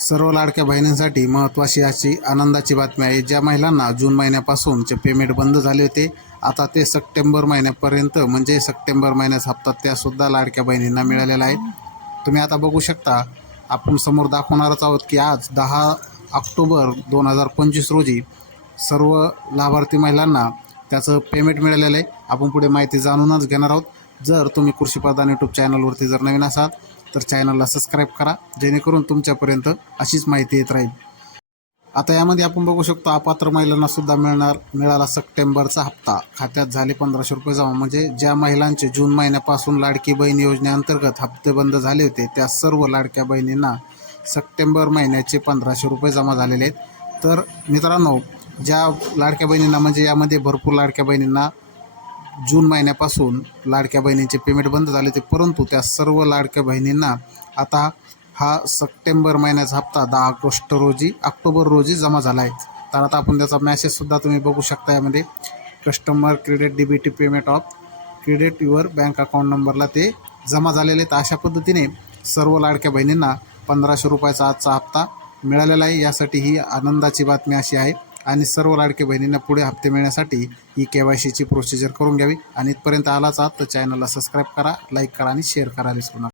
सर्व लाडक्या बहिणींसाठी महत्त्वाची अशी आनंदाची बातमी आहे. ज्या महिलांना जून महिन्यापासूनचे पेमेंट बंद झाले होते आता ते सप्टेंबर महिन्यापर्यंत म्हणजे सप्टेंबर महिन्याचा हप्ता त्यासुद्धा लाडक्या बहिणींना मिळालेला आहे. तुम्ही आता बघू शकता आपण समोर दाखवणारच आहोत की आज दहा ऑक्टोबर दोन हजार पंचवीस रोजी सर्व लाभार्थी महिलांना त्याचं पेमेंट मिळालेलं आहे. आपण पुढे माहिती जाणूनच घेणार आहोत. जर तुम्ही कृषीप्रधान यूट्यूब चॅनलवरती जर नवीन असाल तर चॅनलला सबस्क्राईब करा जेणेकरून तुमच्यापर्यंत अशीच माहिती येत राहील. आता यामध्ये आपण बघू शकतो अपात्र महिलांना सुद्धा मिळणार मिळाला सप्टेंबरचा हप्ता. खात्यात झाले पंधराशे रुपये जमा. म्हणजे ज्या महिलांचे जून महिन्यापासून लाडकी बहीण योजनेअंतर्गत हप्ते बंद झाले होते त्या सर्व लाडक्या बहिणींना सप्टेंबर महिन्याचे पंधराशे रुपये जमा झालेले आहेत. तर मित्रांनो ज्या लाडक्या बहिणींना म्हणजे यामध्ये भरपूर लाडक्या बहिणींना जून महिन्यापासून लाडक्या बहिणींचे पेमेंट बंद झाले होते परंतु त्या सर्व लाडक्या बहिणींना आता हा सप्टेंबर महिन्याचा हप्ता दहा ऑगस्ट रोजी ऑक्टोबर रोजी जमा झाला आहे. तर आता आपण त्याचा मॅसेजसुद्धा तुम्ही बघू शकता यामध्ये. Customer credit D B T payment of credit your bank account नंबरला ते जमा झालेले आहेत. अशा पद्धतीने सर्व लाडक्या बहिणींना पंधराशे रुपयाचा आजचा हप्ता मिळालेला आहे. यासाठी ही आनंदाची बातमी अशी आहे. आणि सर्व लाडके बहिणींना पुढे हप्ते मिळण्यासाठी ही के वाय सीची प्रोसिजर करून घ्यावी. आणि इथपर्यंत आलाच आहात तर चॅनलला सबस्क्राईब करा लाईक करा आणि शेअर करा विसरू नका.